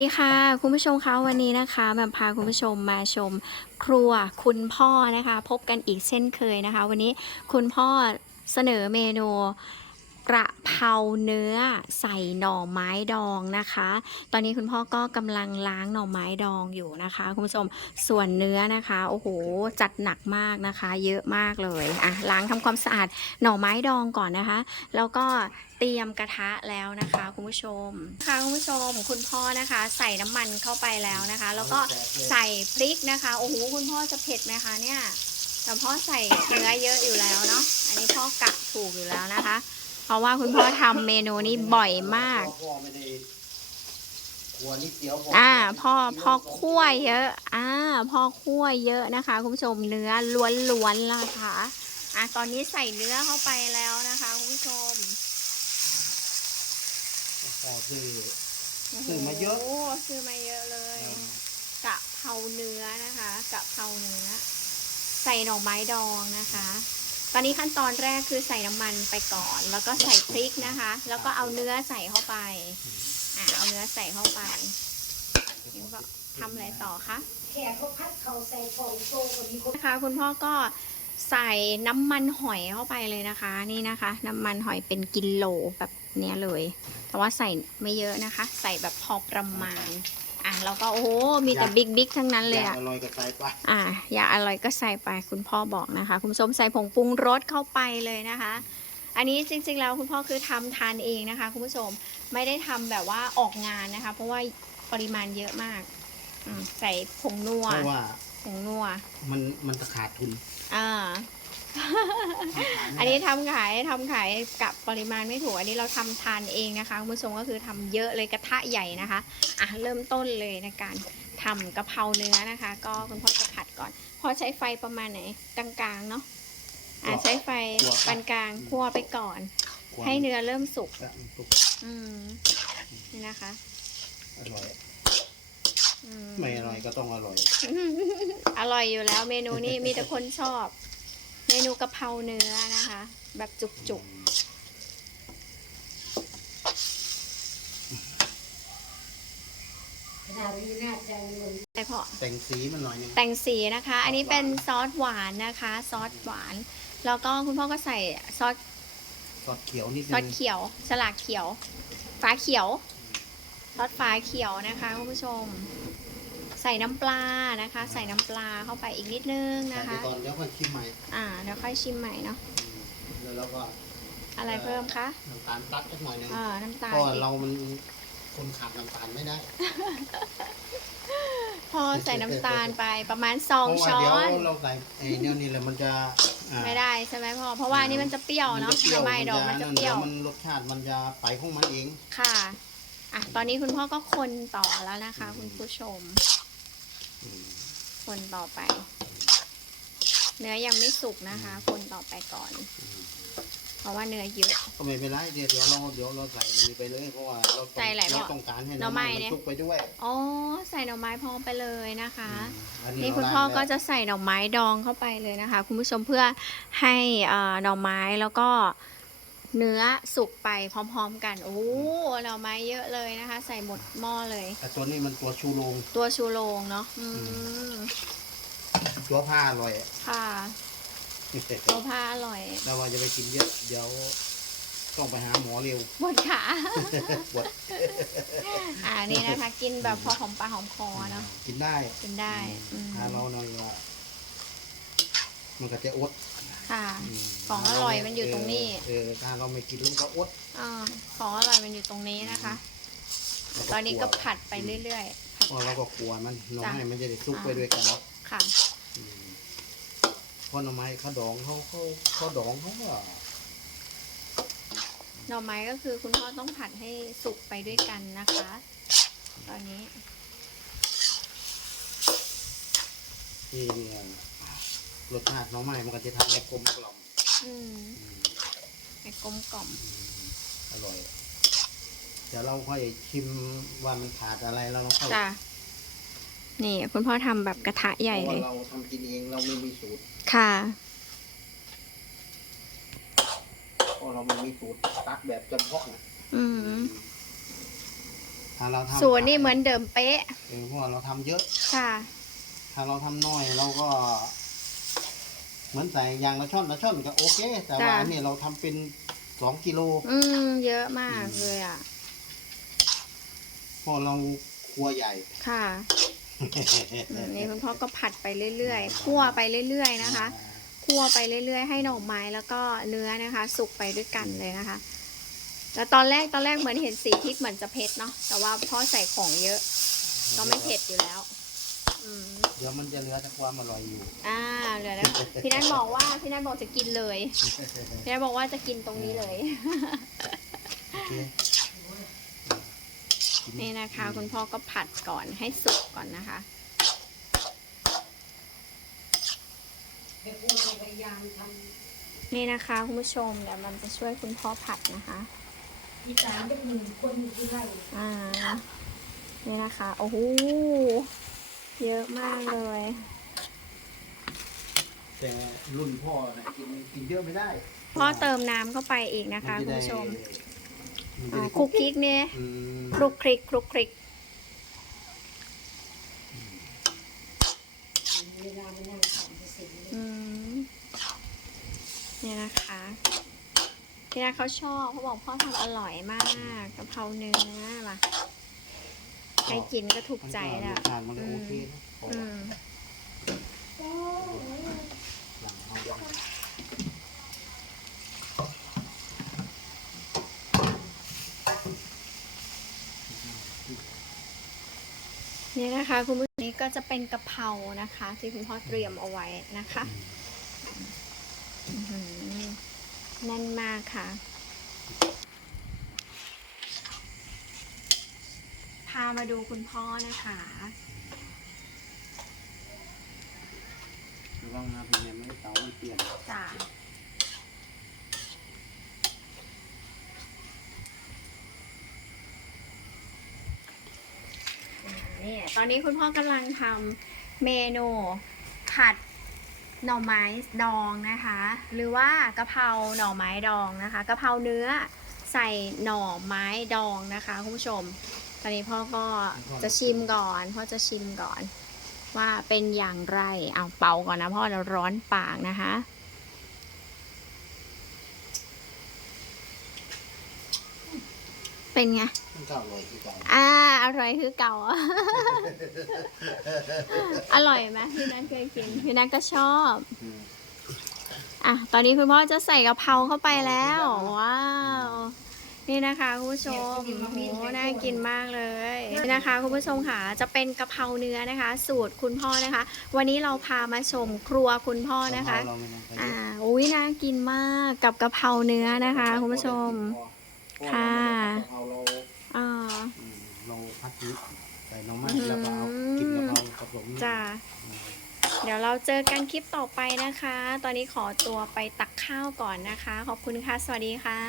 สวัสดีค่ะคุณผู้ชมคะวันนี้นะคะแบบพาคุณผู้ชมมาชมครัวคุณพ่อนะคะ พบกันอีกเช่นเคยนะคะ วันนี้คุณพ่อเสนอเมนู กระเพราเนื้อใส่หน่อไม้ดองนะคะ ตอนนี้คุณพ่อก็กำลังล้างหน่อไม้ดองอยู่นะคะ คุณผู้ชมส่วนเนื้อนะคะ โอ้โห จัดหนักมากนะคะ เยอะมากเลยอะล้างทำความสะอาดหน่อไม้ดองก่อนนะคะ แล้วก็เตรียมกระทะแล้วนะคะคุณผู้ชมค่ะคุณผู้ชมคุณพ่อนะคะ ใส่น้ำมันเข้าไปแล้วนะคะ แล้วก็ใส่พริกนะคะโอ้โหคุณพ่อจะเผ็ดไหมคะเนี่ยแต่พ่อใส่เนื้อเยอะอยู่แล้วเนาะอันนี้พ่อกะถูกอยู่แล้วนะคะ ราะว่าคุณพ่อทำเมนูนี้บ่อยมาก พ่อไม่ได้ครัวนิดเดียวพอ่า พ่อพ่อคั่วเยอะ อ่า พ่อคั่วเยอะนะคะ คุณผู้ชมเนื้อล้วนๆล่ะค่ะอะตอนนี้ใส่เนื้อเข้าไปแล้วนะคะ คุณผู้ชมพ่อคือโโหซื้อมาเยอะซื้อมาเยอะเลยกะเพราเนื้อนะคะกะเพราเนื้อ ใส่หน่อไม้ดองนะคะ ตอนนี้ขั้นตอนแรกคือใส่น้ำมันไปก่อน แล้วก็ใส่พริกนะคะ แล้วก็เอาเนื้อใส่เข้าไป อ่าเอาเนื้อใส่เข้าไปนี่ก็ทำอะไรต่อคะแขกเขาพัดเขาใส่ของโตกว่านี้คนนะคะ คุณพ่อก็ใส่น้ำมันหอยเข้าไปเลยนะคะ นี่นะคะ น้ำมันหอยเป็นกิโลแบบเนี้ยเลย แต่ว่าใส่ไม่เยอะนะคะ ใส่แบบพอประมาณ อะแล้วก็โอ้โหมีแต่บิ๊กบิ๊กๆทั้งนั้นเลยอยากอะอร่อยก็ใส่ไปอะอยากอร่อยก็ใส่ไปคุณพ่อบอกนะคะ คุณผู้ชมใส่ผงปรุงรสเข้าไปเลยนะคะ อันนี้จริง ๆ แล้วคุณพ่อคือทำทานเองนะคะ คุณผู้ชมไม่ได้ทำแบบว่าออกงานนะคะ เพราะว่าปริมาณเยอะมากอืมใส่ผงนัวเพราะว่าผงนัว มันมันจะขาดทุนอ่า อันนี้ทำขายทำขายกับปริมาณไม่ถูก อันนี้เราทำทานเองนะคะคุณผู้ชมก็คือทำเยอะเลยกระทะใหญ่นะคะ อะเริ่มต้นเลยในการทำกะเพราเนื้อนะคะ ก็คุณพ่อจะผัดก่อนพ่อใช้ไฟประมาณไหนกลางๆเนาะ อะใช้ไฟปานกลางคั่วไปก่อนความให้เนื้อเริ่มสุกจะสุกอืม นี่นะคะ อร่อย อื ไม่อร่อยก็ต้องอร่อย อร่อยอยู่แล้วเมนูนี้มีแต่คนชอบ เมนูกะเพราเนื้อนะคะ แบบจุกๆขนาดนี้น่าจะรวยใช่พอแต่งสีมันหน่อยหนึงแต่งสีนะคะ อันนี้เป็นซอสหวานนะคะ ซอสหวาน แล้วก็คุณพ่อก็ใส่ซอสซอสเขียวนิดซอนึสงเขียว สลากเขียว ฟ้าเขียวซอสฟ้าเขียวนะคะคุณผู้ชม ใส่น้ำปลานะคะ ใส่น้ำปลาเข้าไปอีกนิดนึงใส่นะไปคะก่อนเดี๋ยวค่อยชิมใหม่อ่าเดี๋ยวค่อยชิมใหม่เนาะอืมแล้วเราก็อะไรเพิ่มคะน้ำตาลตัดสักหน่อยหนึงอ่าน้ำตาลเพราะว่าอีกเรามันคนขาดน้ำตาลไม่ได้พอใส่น้ำตาลไปประมาณสองเพราะว่าช้อเดี๋ยวนเราใส่ไอ้เนี่ยนี่แหละมันจะอ่า ไม่ได้ใช่ไหมพ่อเพราะว่าอันนี้มันจะเปรี้ยวเนาะมัจปรี้ยวทำไมดอกมันจะเปรี้ยว มันรสชาติมันจะไปของมันเอง ค่ะ อะ ตอนนี้คุณพ่อก็คนต่อแล้วนะคะ คุณผู้ชมอืม คนต่อไป เนื้อยังไม่สุกนะคะ คนต่อไปก่อน เพราะว่าเนื้อเยอะ ก็ไม่เป็นไรเดี๋ยวเดี๋ยวเราเดี๋ยวเราใส่อันนี้ไปเลยเพราะว่าเราต้องใส่อะไรเราพ่อต้องการให้หน่อไม้มัเนี่ยสุกไปด้วยอ๋อใส่หน่อไม้พร้อมไปเลยนะคะอืมนี่คุณเราพ่อก็ได้จะใส่หน่อไม้ดองเข้าไปเลยนะคะ คุณผู้ชมเพื่อให้เอ่อหน่อไม้แล้วก็ เนื้อสุกไปพร้อมๆกัน โอ้หน่อไม้เยอะเลยนะคะ ใส่หมดหม้อเลย แต่ตัวนี้มันตัวชูโรง ตัวชูโรงเนาะอืมตัวผ้าอร่อยค่ะตัวผ้าอร่อยเราว่าจะไปกินเยอะ เดี๋ยวต้องไปหาหมอเร็วบดขาปวดอ่านี่นะคะ กินแบบพอหอมปากหอมคอเนาะกินได้กินได้อืมถ้าเราหน่อยว่ามันก็จะอด ค่ะมของอร่อยมันอยู่ตรงนี้ เออถ้าเราไม่กินแล้วมันก็อดอ่าของอร่อยมันอยู่ตรงนี้นะคะ ตอนนี้ก็ผัดไปเรื่อยๆผัด เพราะเราก็กลัวมันหน่อไม้มันจะได้ซุกไปด้วยกันเนาะค่ะอืมเพราะหน่อไม้เขาดองเขาเขาเขาดองเขาก็หน่อไม้ก็คือคุณพ่อต้องผัดให้สุกไปด้วยกันนะคะ ตอนนี้ที่เนี่ย รสชาติหน่อไม้มันก็จะทำให้กลมกล่อมอืมอืมให้กลมกล่อมอร่อยเดี๋ยวเราค่อยชิมว่ามันขาดอะไรแล้วเราค่อยจ้ะนี่ คุณพ่อทำแบบกระทะใหญ่เพราะเลว่ายเราทำกินเองเราไม่มีสูตรค่ะ เพราะเราไม่มีสูตรตักแบบจำเพาะนะอืมถ้าเราทำสูตรนี่เหมือนเดิมเป๊ะ เออเพราะว่าเราทำเยอะ ค่ะ ถ้าเราทำน้อยเราก็ เหมือนใส่ยางละช่อนละช่อนก็โอเค แต่ว่าจ้ะ อันนี้เราทำเป็นสองกิโลอืม เยอะมากเลยอะ เพอเราครัวใหญ่ ค่ะอืมนี่คุณพ่อก็ผัดไปเรื่อยๆ คั่วไปเรื่อยๆนะคะ คั่วไปเรื่อยๆ ให้หน่อไม้แล้วก็เนื้อนะคะ สุกไปด้วยกันเลยนะคะ แล้วตอนแรกตอนแรกเหมือนเห็นสีพริกเหมือนจะเผ็ดเนาะ แต่ว่าพ่อใส่ของเยอะ ก็ไม่เผ็ดอยู่แล้ว อืมเดี๋ยวมันจะเหลือแต่ความอร่อยอยู่ อ่าเหลือแล้วพี่นัทบอกว่าพี่นัทบอกจะกินเลยพี่นัทบอกว่าจะกินตรงนี้เลย โอเคนี่นะคะคุณพ่อก็ผัดก่อนให้สุกก่อนนะคะไปพูดพยายามทนี่นะคะคุณผู้ชมเดี๋ยวมันจะช่วยคุณพ่อผัดนะคะำอีสานเป็นหนึ่งคนอยู่ที่ไรอ่า นี่นะคะ โอ้โห เยอะมากเลย แต่รุ่นพ่อนะกินกินเยอะไม่ได้พ่อเติมน้ำเข้าไปอีกนะคะมันคุณจะได้ผู้ชมมันจะอ่าได้คลุกคลิกเนี่ยอืมคลุกคลิกคลุกคลิกเวลาไปนั่งทำจะเสร็จอืมนี่นะคะพี่นาเขาชอบเขาบอกพ่อทำอร่อยมากกะเพราเนื้อว่ะ ใครกินก็ถูกใจมันก็ละรสชาติมันก็โอเคนะพออืมหลังเอาไปนี่นะคะคุณผู้ชมนี่ก็จะเป็นกะเพรานะคะ ที่คุณพ่อเตรียมเอาไว้นะคะอื้อหือแน่นมากค่ะามาดูคุณพ่อนะคะระวังนะพี่เนี่ยไม่ได้เตามันเปลี่ยนจ้ะอ่านี่ตอนนี้คุณพ่อกำลังทำเมนูผัดหน่อไม้ดองนะคะ หรือว่ากะเพราหน่อไม้ดองนะคะกะเพราเนื้อใส่หน่อไม้ดองนะคะคุณผู้ชม ตอนนี้พ่อก็จะชิมก่อน พ่อจะชิมก่อน ว่าเป็นอย่างไรเอาเป่าก่อนนะพ่อเราร้อนปากนะคะเป็นไงมันก็อร่อยที่เก่าอ่าอร่อยคือเก่าอะอร่อยไหมพี่นัทเคยกินพี่นัทก็ชอบอืมอะตอนนี้คุณพ่อจะใส่กะเพราเข้าไปแล้ว ว้าว นี่นะคะคุณผู้ชมโอ้โหน่ากินมากเลยนี่นะคะคุณผู้ชมค่ะจะเป็นกะเพราเนื้อนะคะ สูตรคุณพ่อนะคะ วันนี้เราพามาชมครัวคุณพ่อนะคะเราไม่ต้องไปอ่าอุ้ยน่ากินมากกับกะเพราเนื้อนะคะคุณผู้ชมค่ะเอาเราอ่าอืมเราพัดพริกใส่หน้ำมันแล้วก็เอากินกะเพราผสมจ้าเดี๋ยวเราเจอกันคลิปต่อไปนะคะ ตอนนี้ขอตัวไปตักข้าวก่อนนะคะ ขอบคุณค่ะ สวัสดีค่ะ